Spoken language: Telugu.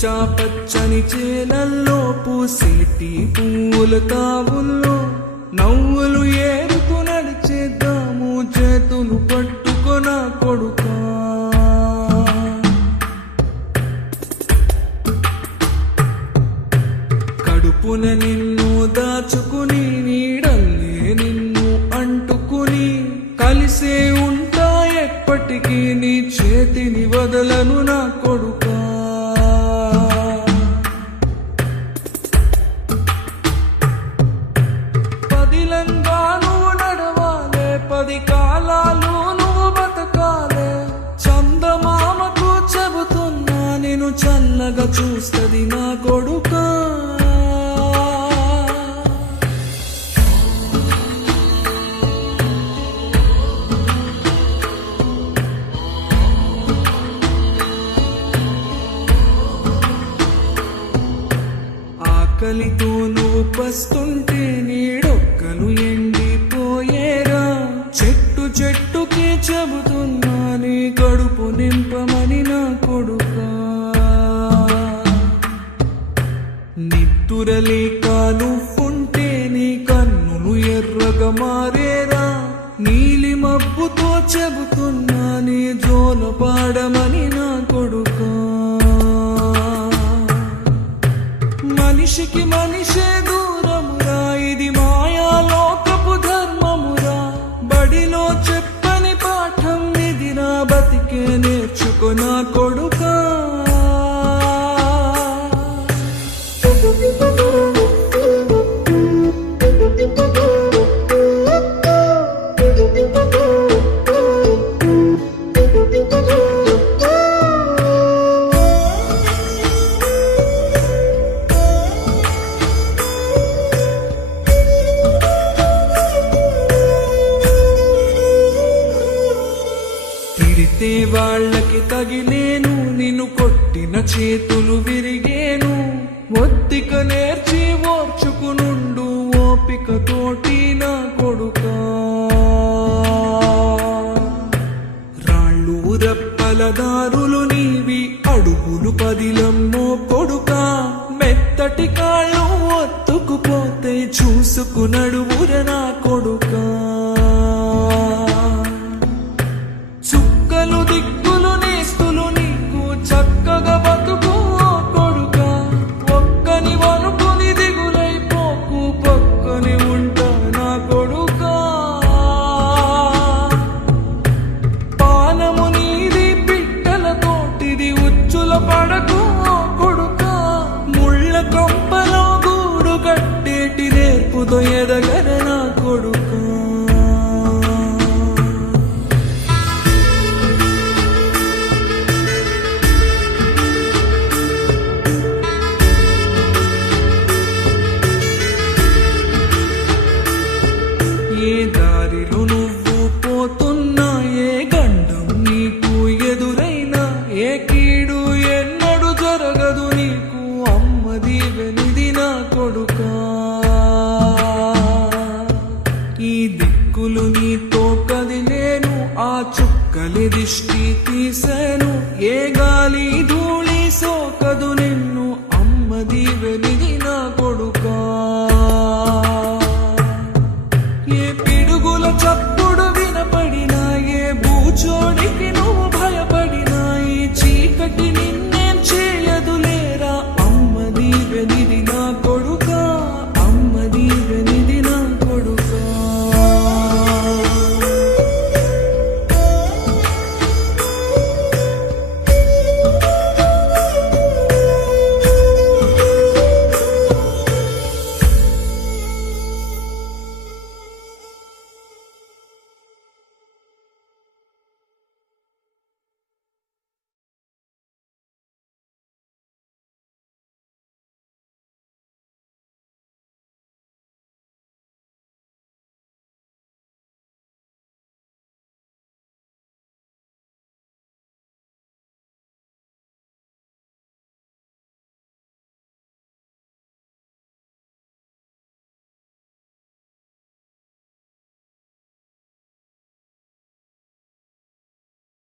పచ్చా పచ్చని చేలల్లో పూసేటి పూల తావుల్లో నవ్వులు ఏరుకు నడిచేద్దాము చేతులు పట్టుకొన కొడుకా. కడుపున నిన్ను దాచుకుని నీడల్లే నిన్ను అంటుకుని కలిసే ఉంటా ఎప్పటికీ నీ చేతిని వదలను నా కొడుకా. పదిలంగా నువ్వు నడవాలే, 10 కాలాలు నువ్వు బతకాలే. చందమామకు చెబుతున్నా నేను చల్లగా చూస్తది నా కొడుకా. ఆకలితో నువ్వు పస్తుంటే నీడొక్కలు ఎండిపోయేరా. చెట్టు చెట్టుకి చెబుతున్నా నీ కడుపు నింపమని నా కొడుకా. నిద్దురలేక నువ్వుంటే నీ కన్నులు ఎర్రగా మారేరా. నీలి మబ్బుతో చెబుతున్నా నీ జోల పాడమని నా కొడుకా. మనిషికి మనిషే దూరమురా, ఇది మాయాలోకపు ధర్మమురా. బడిలో చెప్పని పాఠం ఇది నా బతికే నేర్చుకో నా కొడుకా. తిడితే వాళ్ళకి తగిలేను, నిన్ను కొట్టిన చేతులు విరిగేను. ఒత్తిక నేర్చి ఓర్చుకునుండు ఓపిక తోటి నా కొడుకా. రాళ్ళు రప్పల దారులు నీవి, అడుగులు పదిలమ్మో కొడుకా. మెత్తటి కాళ్ళు ఒత్తుకుపోతే చూసుకునడువుర నా కొడుకా. చుక్కలు దిక్కులు నేస్తులు నీకు చక్కగా బతుకు కొడుకా. ఒక్కని వనుకుని దిగులైపోకు, పక్కని ఉంటా నా కొడుకా. పానము నీది పిట్టల తోటిది, ఉచ్చుల పడకు కొడుకా. ముళ్ళ కొంపలో గూడు కట్టేటి నేర్పుతో ఎదగర నా కొడుకా. ఏ దారిలో నువ్వు పోతున్నా, ఏ గండం నీకు ఎదురైనా, ఏ కీడు ఎన్నడు జరగదు నీకు అమ్మ దీవెనిది నా కొడుకా. ఈ దిక్కులు నీతో కదిలేను, ఆ చుక్కలి దిష్టి తీసాను. ఏ గాలి ధూళి సోకదు నిన్ను అమ్మ దీవెనిది